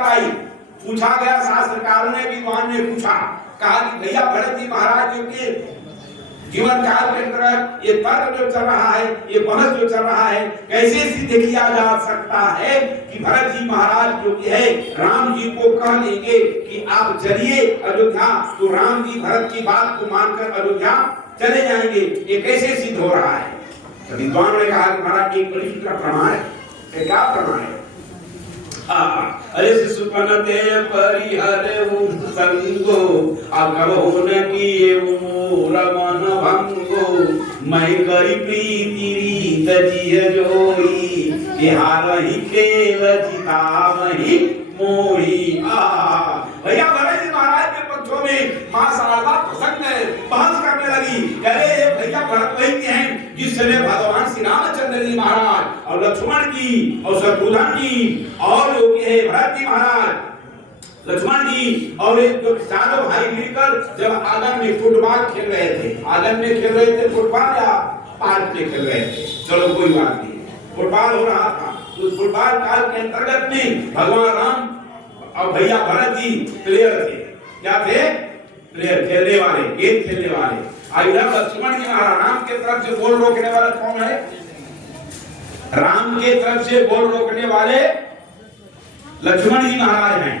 बात आई, पूछा गया, शास्त्रकारों ने, विद्वान ने पूछा, कहा कि भैया भरत जी महाराज जी के जीवन काल के अंतर्गत ये तर्क जो चल रहा है, ये बहस जो चल रहा है, कैसे सिद्ध किया जा सकता है कि भरत जी महाराज जो कि है राम जी को कह देंगे कि आप चलिए अयोध्या, तो राम जी भरत की बात को मानकर अयोध्या चले जाएंगे, ये कैसे सिद्ध हो रहा है? तो विद्वान ने कहा कि महाराज एक बड़ी का प्रमाण है। क्या प्रमाण है? अरे सुपनते परिहर संगो अकबो न किए मोर मन भंगो, मैं करी प्रीति रीत जिय जोई, के हालहि खेल जितावहि मोही। भैया भरत जी महाराज के पक्षों में मां शारदा प्रसंग बहस करने लगी। अरे ये भैया भरत वही के हैं जिस समय भगवान श्री रामचंद्र जी महाराज और लक्ष्मण जी और शत्रुघ्न जी और जो कि है भरत जी महाराज, लक्ष्मण जी और जो चारों भाई मिलकर जब आंगन में फुटबॉल खेल रहे थे, आंगन में खेल रहे थे फुटबॉल या पार्क में खेल रहे थे, चलो कोई बात नहीं, फुटबॉल हो रहा था। उस फुटबॉल काल के अंतर्गत में भगवान राम और भैया भरत जी प्लेयर थे। क्या थे? प्लेयर, खेलने वाले, गेम खेलने वाले। इधर लक्ष्मण जी महाराज, राम के तरफ से गोल रोकने वाला कौन है? राम के तरफ से गोल रोकने वाले लक्ष्मण जी महाराज हैं।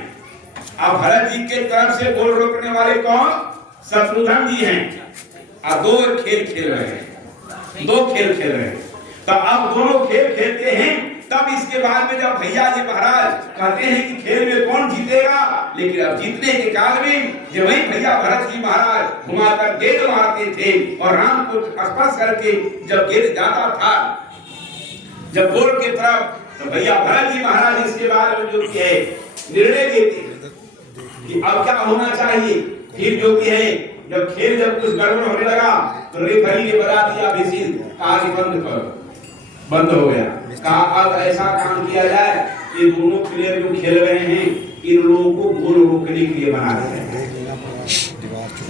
अब भरत जी के तरफ से गोल रोकने वाले कौन? शत्रुघ्न जी हैं। अब दो खेल खेल रहे हैं, दो खेल खेल रहे हैं। तो अब दोनों खेल खेलते हैं, तब इसके बाद में जब भैया जी महाराज कहते हैं कि खेल में कौन जीतेगा, लेकिन अब जीतने के काल में जब वही भैया भरत जी महाराज घुमाकर गेंद मारते थे और राम को स्पर्श करके जब गेंद जाता था जब गोल की तरफ, तो भैया भरत जी महाराज इसके बाद में जो है निर्णय देते कि अब क्या होना चाहिए। फिर जो कि है जब खेल जब कुछ गड़बड़ होने लगा तो रेफरी ने बता दिया विशिल, कहा कि बंद करो, बंद हो गया। कहा अब ऐसा काम किया जाए कि दोनों प्लेयर जो खेल रहे हैं इन लोगों को गोल रोकने के लिए बना रहे हैं।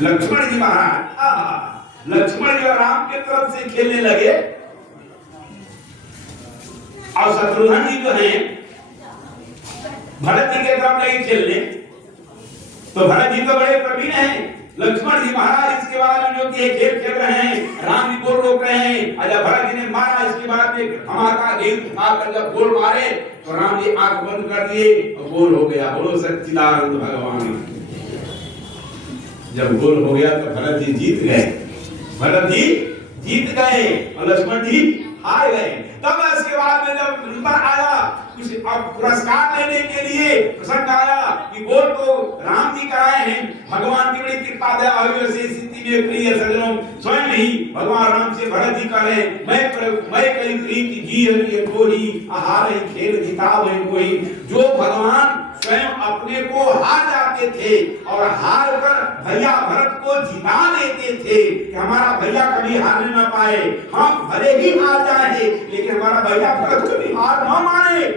लक्ष्मण जी महाराज, लक्ष्मण जी राम के तरफ से खेलने लगे और शत्रुघ्न जी जो हैं भरत जी के तरफ लगे खेलने। तो भरत जी तो बड़े प्रवीण हैं, लक्ष्मण जी महाराज इसके बाद जो कि खेल खेल रहे हैं, राम जी गोल रोक रहे हैं। जब भरत जी ने मारा इसके बाद में हमारा गेंद उठाकर जब गोल मारे तो राम जी आंख बंद कर दिए और गोल हो गया। बोलो सच्चिदानंद भगवान। जब गोल हो गया तो भरत जी जीत गए, भरत जी जीत गए और लक्ष्मण जी हार गए। तब इसके बाद में जब नंबर आया कुछ अब पुरस्कार लेने के लिए प्रसंग आया कि गोल तो राम जी कराए हैं, भगवान की बड़ी कृपा दया हुई ऐसी स्थिति में प्रिय सज्जनों स्वयं ही भगवान राम से भरत जी कहे मैं करी प्रीति जी हरि कोई हार है खेल जिताव है कोई। जो भगवान स्वयं अपने को हार जाते थे और हार कर भैया भरत को जिता देते थे कि हमारा भैया कभी हारने ना पाए, हम भले ही हार जाए लेकिन हमारा भैया भरत कभी हार न माने।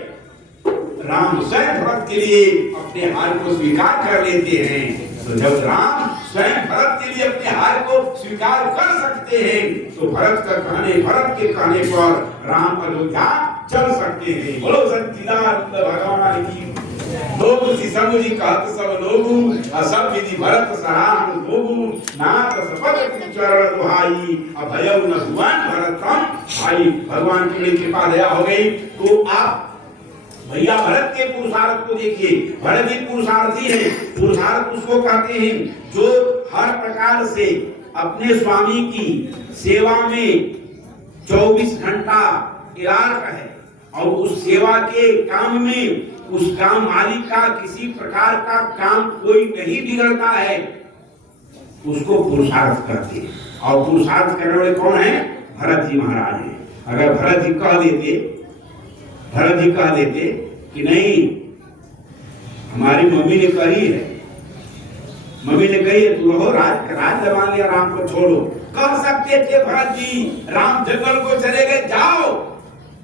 राम स्वयं भरत के लिए अपने हार को स्वीकार कर लेते हैं। तो जब राम स्वयं भरत के लिए अपने हार को स्वीकार कर सकते हैं तो भरत के कहने पर राम अयोध्या चल सकते हैं। बोलो सच्चिदानंद भगवान की। लोग समझ कहत सब लोगु सब विधि भरत सराहन लोगु नाथ सपद चरण दुहाई अभयउ न हुवन भरतम भाई। भगवान की बड़ी कृपा दया हो गई। तो आप भैया भरत के पुरुषार्थ को देखिए, भरत जी पुरुषार्थी है। पुरुषार्थ उसको कहते हैं जो हर प्रकार से अपने स्वामी की सेवा में 24 घंटा इलाक है और उस सेवा के काम में उस काम मालिक का किसी प्रकार का काम कोई नहीं बिगड़ता है, उसको पुरुषार्थ करते हैं। और पुरुषार्थ करने वाले कौन है? भरत जी महाराज हैं। अगर भरत जी कह देते कि नहीं हमारी मम्मी ने कही है, मम्मी ने कही है तू रहो राज जमा लिया, राम को छोड़ो, कह सकते थे भरत जी। राम जंगल को चले गए, जाओ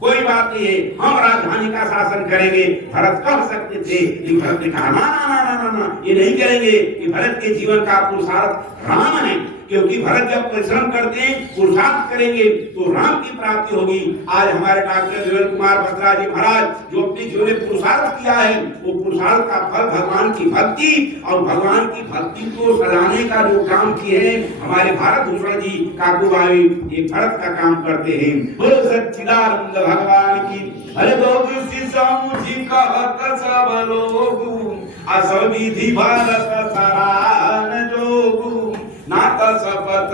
कोई बात नहीं है, हम राजधानी का शासन करेंगे, भरत कह सकते थे। लेकिन भरत ने कहा ना ना ना ना ना, ये नहीं करेंगे कि भरत के जीवन का पुरुषार्थ राम है। क्योंकि भरत जब परिश्रम करते हैं, पुरुषार्थ करेंगे तो राम की प्राप्ति होगी। आज हमारे डॉक्टर वीरेंद्र कुमार बत्रा जी महाराज जो अपने जीवन में पुरुषार्थ किया है, वो पुरुषार्थ का फल भगवान की भक्ति, और भगवान की भक्ति को सजाने का जो काम किए हैं हमारे भारत भूषण जी काकू भाई, ये भरत का काम करते हैं। बोलो सच्चिदानंद भगवान की। अरे लोग मुझी कहत सब लोग असव विधि भारत सरान जोगु नाथ सपत